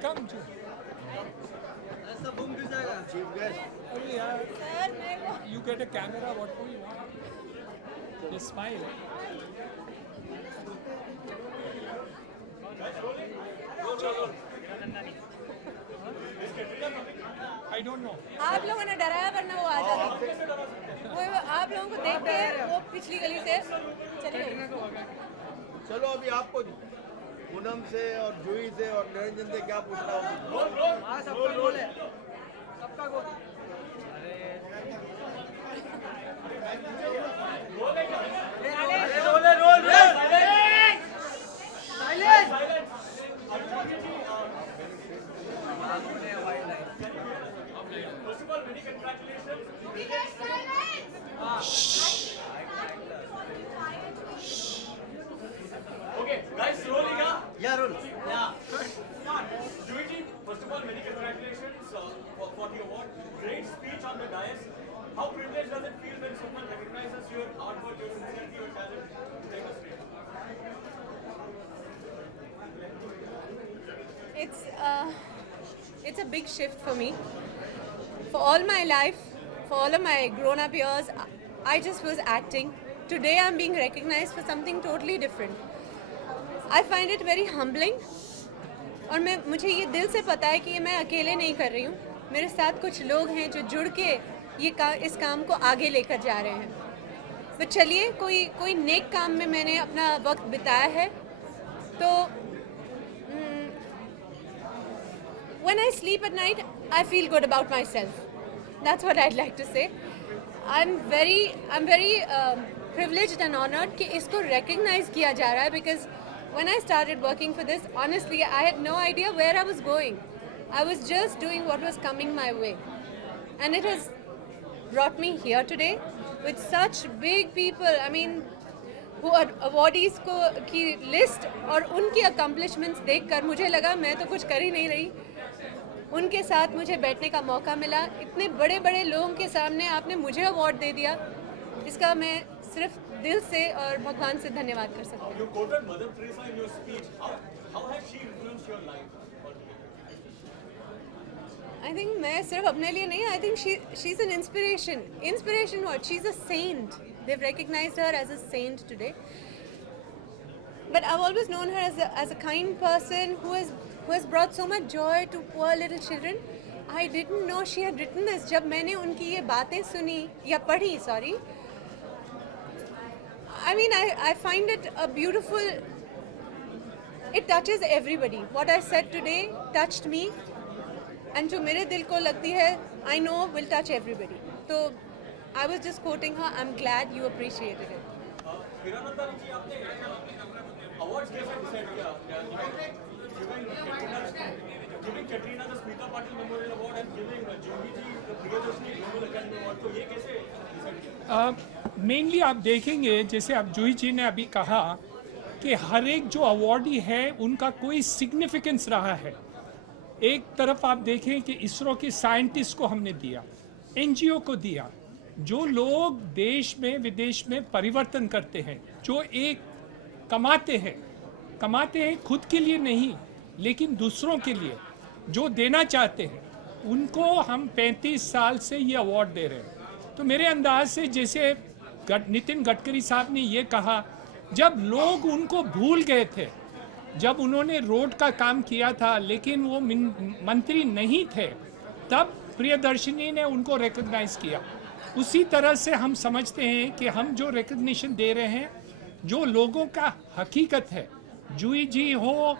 Come. ऐसा बम भी जाएगा चीफ गेस्ट। अरे यार, you get a camera, what do you want? Just smile. I don't know. आप लोगों ने डराया वरना वो आ जाता। वो आप लोगों को देख के वो पिछली गली से चली गई। चलो अभी आपको पूनम से और जूही से और निरंजन से क्या पूछना होगा? सबका गोल है, सबका गोल। Yeah, roll. Yeah. Juiji, first of all, many congratulations for the award. Great speech on the dais. How privileged does it feel when someone recognizes your hard work, your sincerity, your talent? Take us straight. It's a big shift for me. For all my life, for all of my grown-up years, I just was acting. Today I'm being recognized for something totally different. I find it very humbling. और मुझे ये दिल से पता है कि ये मैं अकेले नहीं कर रही हूँ. मेरे साथ कुछ लोग हैं जो जुड़ के इस काम को आगे लेकर जा रहे हैं. तो चलिए कोई नेक काम में मैंने अपना वक्त बिताया है. तो when I sleep at night, I feel good about myself. That's what I'd like to say. I'm very privileged and honored कि इसको recognize किया जा रहा है because when I started working for this, honestly, I had no idea where I was going. I was just doing what was coming my way. And it has brought me here today with such big people. I mean, who are awardees की list और उनकी accomplishments देखकर मुझे लगा मैं तो कुछ कर ही नहीं रही. उनके साथ मुझे बैठने का मौका मिला. इतने बड़े बड़े लोगों के सामने आपने मुझे अवार्ड दे दिया. इसका मैं सिर्फ दिल से और भगवान से धन्यवाद कर सकती हूँ. You quoted Mother Teresa in your speech. How has she influenced your life? I think मैं सिर्फ अपने लिए नहीं. I think she's an inspiration. Inspiration what? She's a saint. They've recognized her as a saint today. But I've always known her as a kind person who has brought so much joy to poor little children. I didn't know she had written this. जब मैंने उनकी ये बातें सुनी या पढ़ी, sorry. I mean, I find it a beautiful. It touches everybody. What I said today touched me, and जो मेरे दिल को लगती है, I know will touch everybody. So I was just quoting her. I'm glad you appreciated it. हिरानंदन जी, आपने awards कैसे decide किया? Giving Katrina the Smita Patil Memorial Award and giving Juhi ji the Priyadarshini Global Academy Award, तो ये कैसे decide किया? Mainly आप देखेंगे, जैसे आप जूही जी ने अभी कहा कि हर एक जो अवार्डी है उनका कोई सिग्निफिकेंस रहा है. एक तरफ आप देखें कि इसरो के साइंटिस्ट को हमने दिया, एनजीओ को दिया, जो लोग देश में विदेश में परिवर्तन करते हैं, जो एक कमाते हैं खुद के लिए नहीं लेकिन दूसरों के लिए, जो देना चाहते हैं, उनको हम 35 साल से ये अवार्ड दे रहे हैं. तो मेरे अंदाज से जैसे नितिन गडकरी साहब ने ये कहा, जब लोग उनको भूल गए थे, जब उन्होंने रोड का काम किया था लेकिन वो मंत्री नहीं थे, तब प्रियदर्शिनी ने उनको रिकॉग्नाइज किया. उसी तरह से हम समझते हैं कि हम जो रिकग्निशन दे रहे हैं, जो लोगों का हकीकत है, जूही जी हो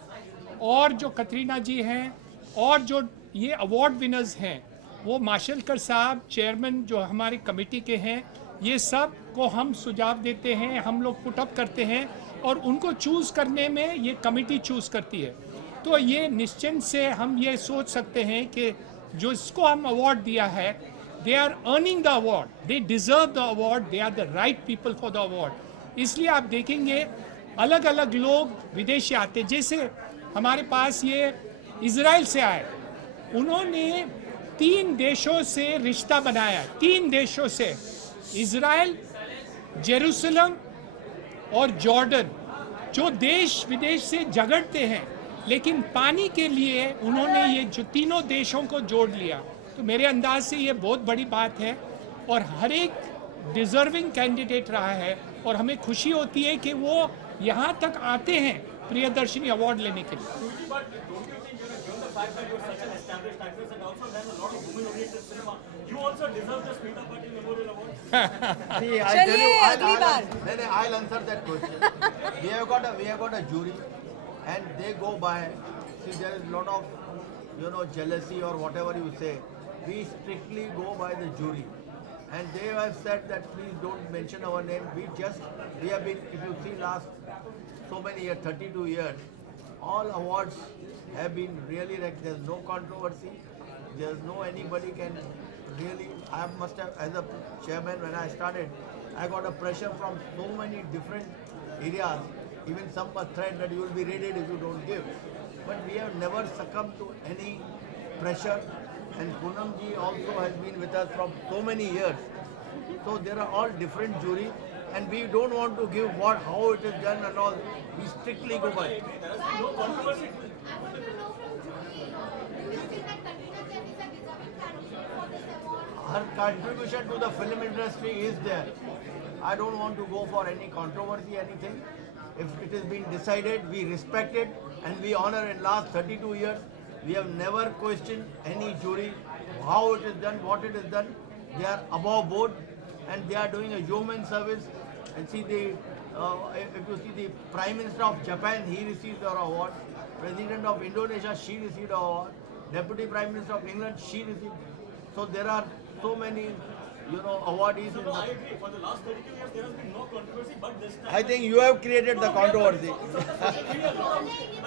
और जो कतरीना जी हैं और जो ये अवार्ड विनर्स हैं, वो माशेलकर साहब चेयरमैन जो हमारी कमेटी के हैं, ये सब को हम सुझाव देते हैं, हम लोग पुटअप करते हैं और उनको चूज़ करने में ये कमेटी चूज़ करती है. तो ये निश्चिंत से हम ये सोच सकते हैं कि जो इसको हम अवार्ड दिया है, they are earning the award, they deserve the award, they are the right people for the award. इसलिए आप देखेंगे अलग अलग लोग विदेशी आते, जैसे हमारे पास ये इज़राइल से आए, उन्होंने 3 देशों से रिश्ता बनाया, 3 देशों से, इज़राइल, जेरूसलम और जॉर्डन, जो देश विदेश से झगड़ते हैं, लेकिन पानी के लिए उन्होंने ये जो तीनों देशों को जोड़ लिया। तो मेरे अंदाज से ये बहुत बड़ी बात है और हर एक डिजर्विंग कैंडिडेट रहा है और हमें खुशी होती है कि वो यहाँ तक आते हैं प्रियदर्शनी अवार्ड लेने के लिए। But don't you think, given the fact that you're such an established actress and also done a lot of women-oriented cinema, you also deserve the Smita Patil Memorial Award? See, I tell चलिए you, अगली बार। I'll answer that question. we have got a jury, and they go by. See, there is a lot of jealousy or whatever you say. We strictly go by the jury, and they have said that please don't mention our name. We have been, if you see last so many years, 32 years, all awards have been really there's no controversy. There's no anybody can really. I must have, as a chairman when I started, I got a pressure from so many different areas. Even some a threat that you will be raided if you don't give. But we have never succumbed to any pressure. And Poonam ji also has been with us from so many years. So there are all different juries, and we don't want to give how it is done and all. We strictly go by. There has been no controversy. I want to know from Julie, do you think that Katrina Kaif is a deserving candidate for this award? Her contribution to the film industry is there. I don't want to go for any controversy, anything. If it has been decided, we respect it and we honor. In last 32 years, we have never questioned any jury, how it is done, what it is done. They are above board and they are doing a human service. And see, if you see the Prime Minister of Japan, he received our award. President of Indonesia, she received our award. Deputy Prime Minister of England, she received. So there are so many, awardees. No, I agree. For the last 32 years, there has been no controversy, but this time... I think you have created the controversy. a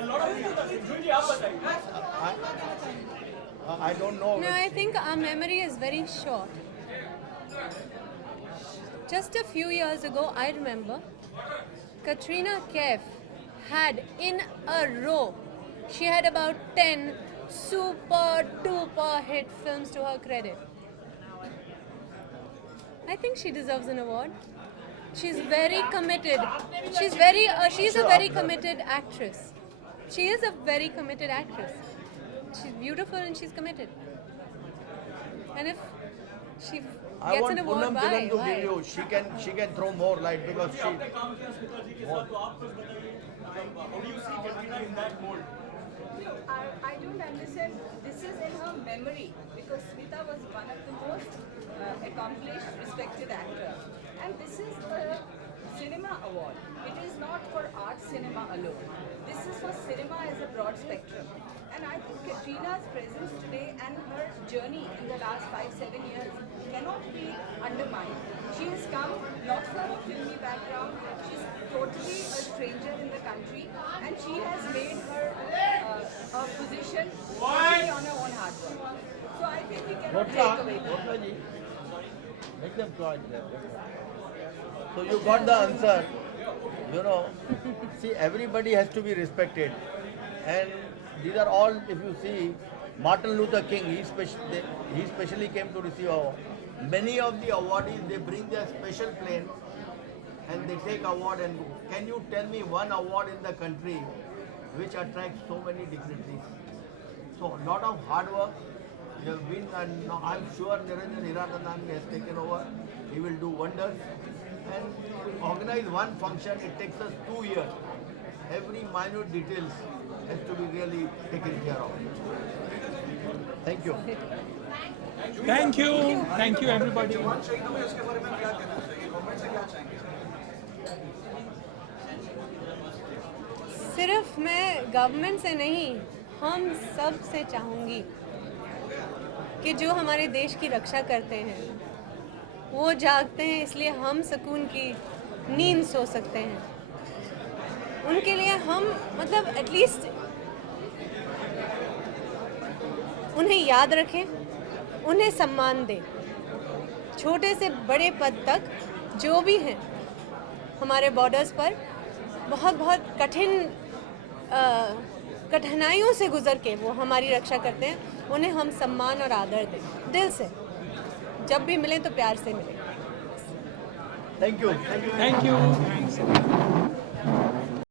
lot of people... Julie, आप बताइए. I don't know. No, I think our memory is very short. Just a few years ago, I remember Katrina Kaif had in a row, she had about 10 super duper hit films to her credit. I think she deserves an award. She's very committed. She's a very committed actress. She is a very committed actress. She's beautiful and she's committed. And if she I gets want an award, Poonam Tilan to why? give you. She can throw more light because she. आपने काम किया स्मिता जी के साथ, तो आप कुछ बताइए. How do you see Katrina in that mold? I don't understand. This is in her memory because Smita was one of the most accomplished, respected actor. And this is a cinema award. It is not for art cinema alone. This is for cinema as a broad spectrum. And I think Katrina's presence today and her journey in the last 5-7 years cannot be undermined. She has come not from a filmy background. She's totally a stranger in the country, and she has made her position totally on her own hard work. So I think we cannot take away that. Make them quiet there. So you got the answer. See, everybody has to be respected. And these are all, if you see, Martin Luther King, he specially came to receive award. Many of the awardees, they bring their special plane and they take award and go. Can you tell me one award in the country which attracts so many dignitaries? So, a lot of hard work. You have been, and I'm sure Niranjan Hiranandani has taken over. He will do wonders. And to organize one function, it takes us 2 years. Every minute details has to be really taken care of. Thank you. Thank you. Thank you, everybody. सिर्फ मैं government से नहीं, हम सब से चाहूँगी कि जो हमारे देश की रक्षा करते हैं वो जागते हैं, इसलिए हम सुकून की नींद सो सकते हैं। उनके लिए हम एटलीस्ट उन्हें याद रखें, उन्हें सम्मान दें। छोटे से बड़े पद तक जो भी हैं हमारे बॉर्डर्स पर, बहुत बहुत कठिनाइयों से गुजर के वो हमारी रक्षा करते हैं, उन्हें हम सम्मान और आदर दें दिल से। जब भी मिलें तो प्यार से मिलें। Thank you. Thank you.